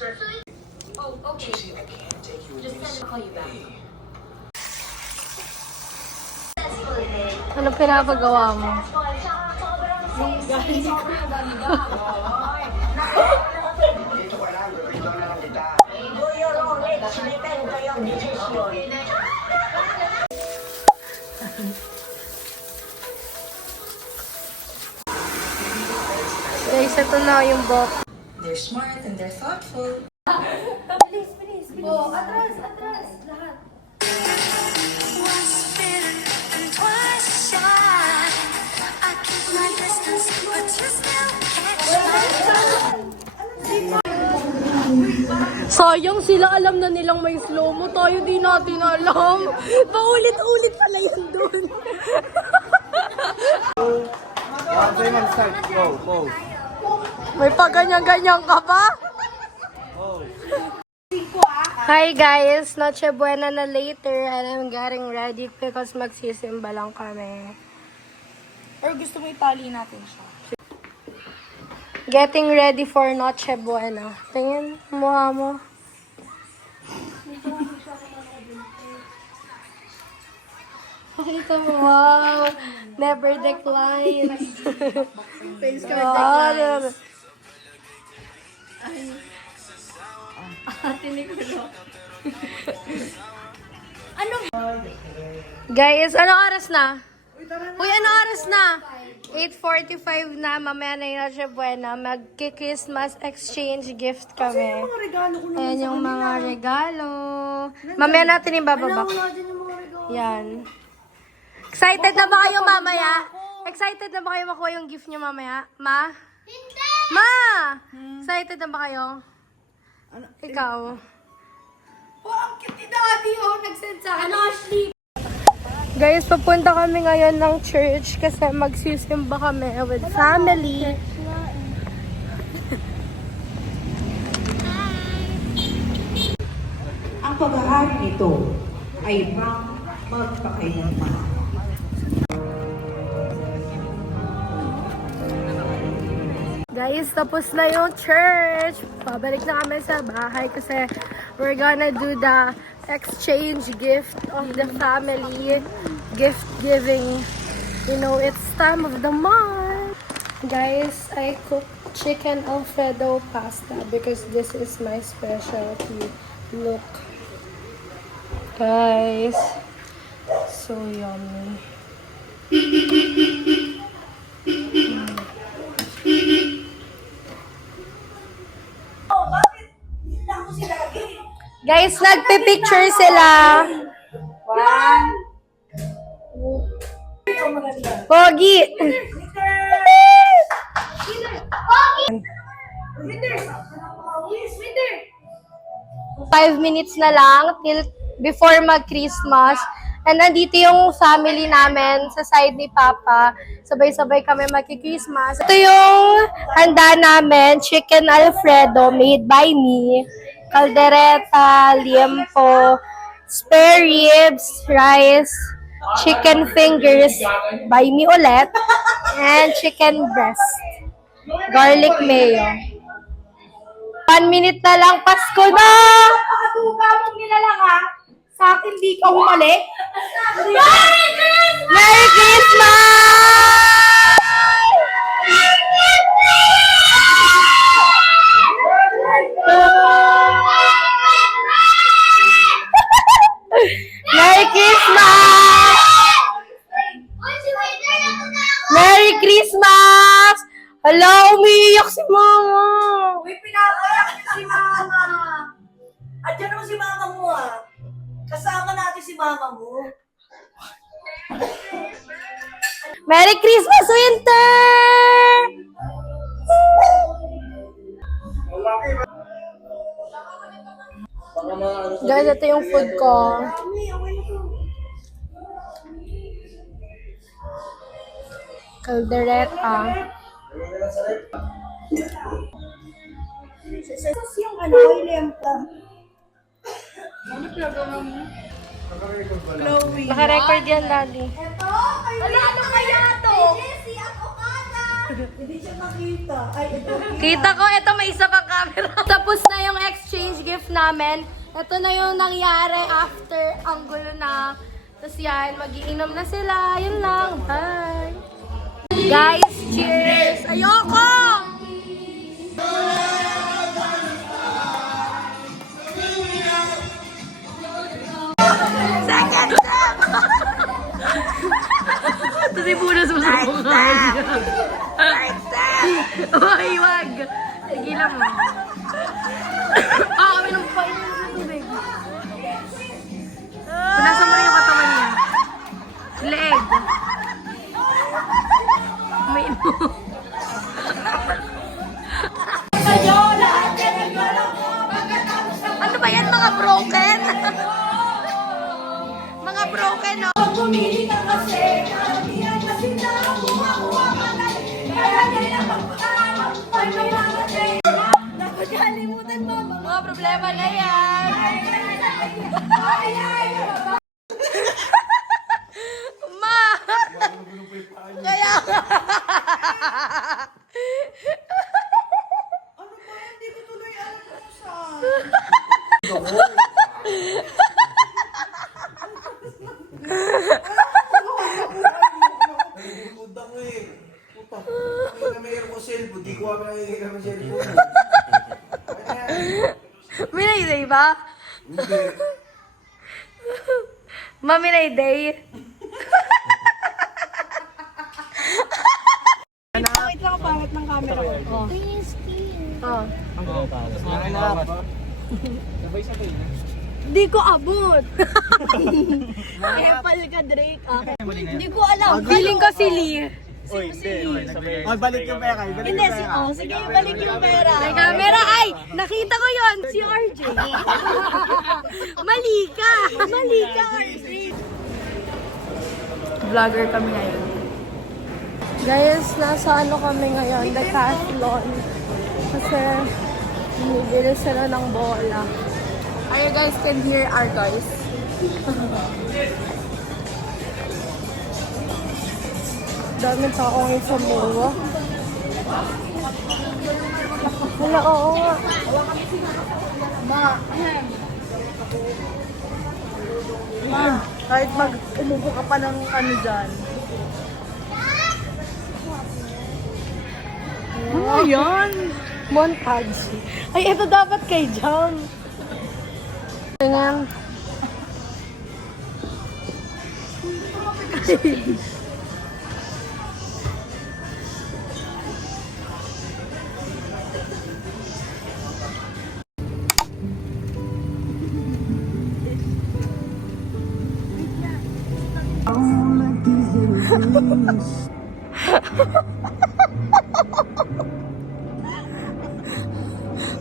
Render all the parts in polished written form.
Oh, okay. Just send him, call you back. Ano pinapagawa mo? Guys, ito na yung box. They're smart and they're thoughtful. Bilis, bilis, bilis. Oh, atras, atras. Lahat. Sayang sila, alam na nilang may slow-mo. Tayo di natin alam. Paulit-ulit pala yun doon. May paganyan-ganyan ka ba? Hi guys! Noche buena na later and I'm getting ready because magsisimba lang kami. Or gusto mo itali natin siya? Getting ready for Noche buena. Tingin, mukha mo. Ito mo, wow! Never decline. Face card declines. Guys, ano oras na? Uy, ano oras na? 8:45 na, mamaya na yung Noche Buena. Magki-Christmas exchange gift kami. Ayan yung mga regalo. Mamaya natin yung bababa. Yan. Excited na ba kayo mamaya? Excited na ba kayo makuha yung gift nyo mamaya? Ma? Hindi! Ma! Excited na ba kayo? Ikaw? Oh, ang cute ni Daddy, oh. Nag-send sa akin. Ashley? Guys, papunta kami ngayon ng church kasi magsisimba kami with family. Ang paghahari nito ay magpakailanman. Guys, tapos na yung church. Pabalik na kami sa bahay kasi we're gonna do the exchange gift of the family. Gift giving. You know, it's time of the month. Guys, I cooked chicken Alfredo pasta because this is my specialty. Look. Guys, so yummy. Guys, nagpipicture sila. Pogi! 5 minutes na lang till before mag-Christmas. And nandito yung family namin sa side ni Papa. Sabay-sabay kami mag-Christmas. Ito yung handa namin, chicken Alfredo made by me. Caldereta, liempo, spare ribs, rice, chicken fingers by me ulit, and chicken breast, garlic mayo. 1 minute na lang, Pasko na! Pakatuga mong nilalang, ha? Sa akin, di ka humalik. Merry Christmas! Merry Christmas! Merry Christmas! Hala, umiiyak si Mama. Uy, pinapayak niyo si Mama. At dyan naman si Mama mo, ah. Kasama natin si Mama mo. Merry Christmas, Winter! Guys, ito yung food ko. Caldereta. Sus yung ano, lempa. Naka-record yan, Daddy. Ito, ano kaya to? Jessie at Okada. Hindi siya makita. Ay, ito. Kita ko, ito may isa pang camera. Tapos na yung exchange gift namin. Ito na yung nangyari after ang gulo na. Tapos yan, magiinom na sila. Yun lang. Bye! Guys, cheers! Ayoko! Second step! Ito si Punas mo sa mukha niya. Third step! Uy, wag! Tigilan mo. Kami nang painom sa tubig. Punasan mo na yung katawan niya. Leg. May mo. Ano ba yan, mga broken? Mga broken, no? Pumili ka kasi, karamihan kasi nakuha ka na. Kaya nila magpapalala, ay may nakatay. Nakakalimutan mo, Mga problema na yan. Ma! Kaya Ano ba? Hindi ko tuloy alam kung saan. Puta ko eh. Puta. Kaya mayroon ko cellphone. Di ko kami nakikita ng cellphone. Minayday ba? Hindi. Maminayday? Wait lang, pangit ng camera ko. Oh. Hindi ko abot. Epal ka, Drake. Hindi ko alam. Feeling ko si Lee. Ay, balik yung pera. Hindi, sige, balik yung pera. May camera. Ay! Nakita ko yon si RJ. Mali ka! Mali ka, RJ. Vlogger kami ngayon. Guys, nasa ano kami ngayon? Decathlon. Kasi bumibili sila ng bola. Are you guys can hear our guys? Dami pa akong isa mo. Wala, oo nga. Kahit umupo ka pa ng ano dyan. Ano yan? Montage. Ay, ito dapat kay Jam. Tingnan.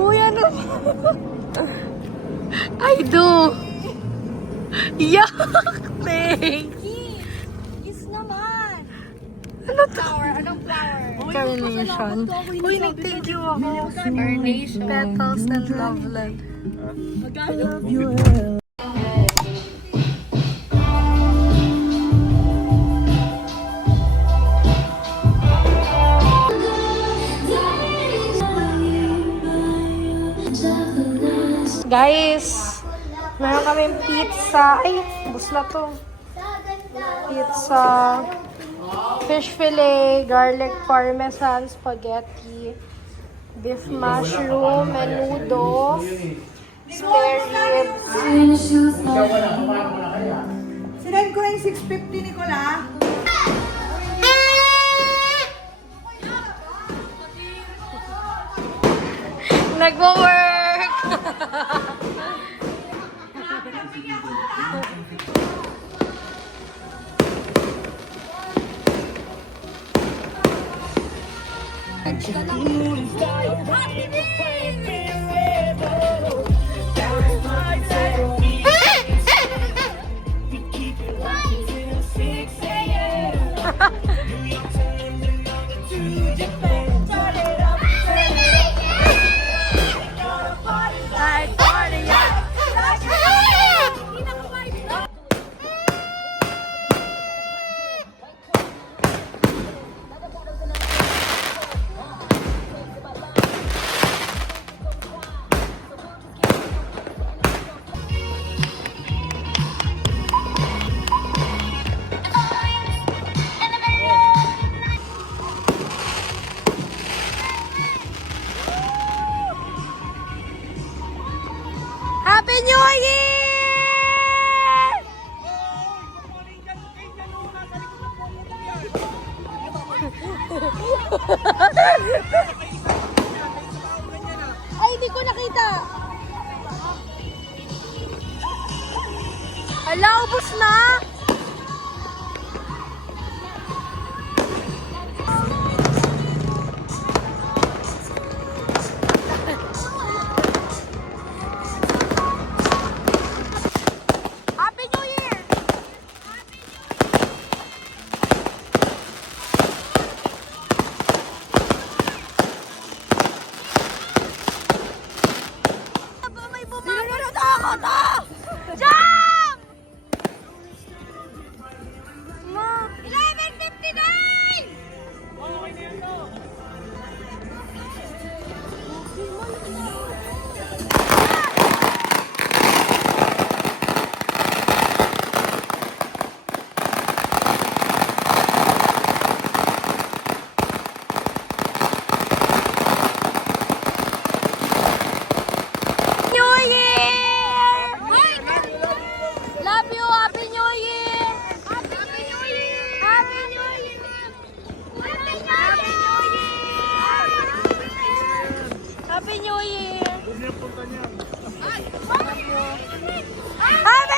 Uy, ano? I do. Yuck! Thanks! Kiss naman! Ano to? Anong flower? Carnation. Uy, nag-thank you ako. Carnation. Petals and loveland. Guys, meron kaming pizza. Ay, bus na to. Pizza, fish fillet, garlic parmesan, spaghetti, beef mushroom, menudo, spare ribs. Sinend ko yung 650, Nicola. Nagwo-work! Night party, yeah. Happy New Year! Ay, hindi ko nakita. Hala, ubos na. Happy New Year! Sinunod ako to! Jump! 11:59! New Year! Love you! Happy New Year! Happy New Year! Happy New Year! Happy New Year! Happy New Year! Happy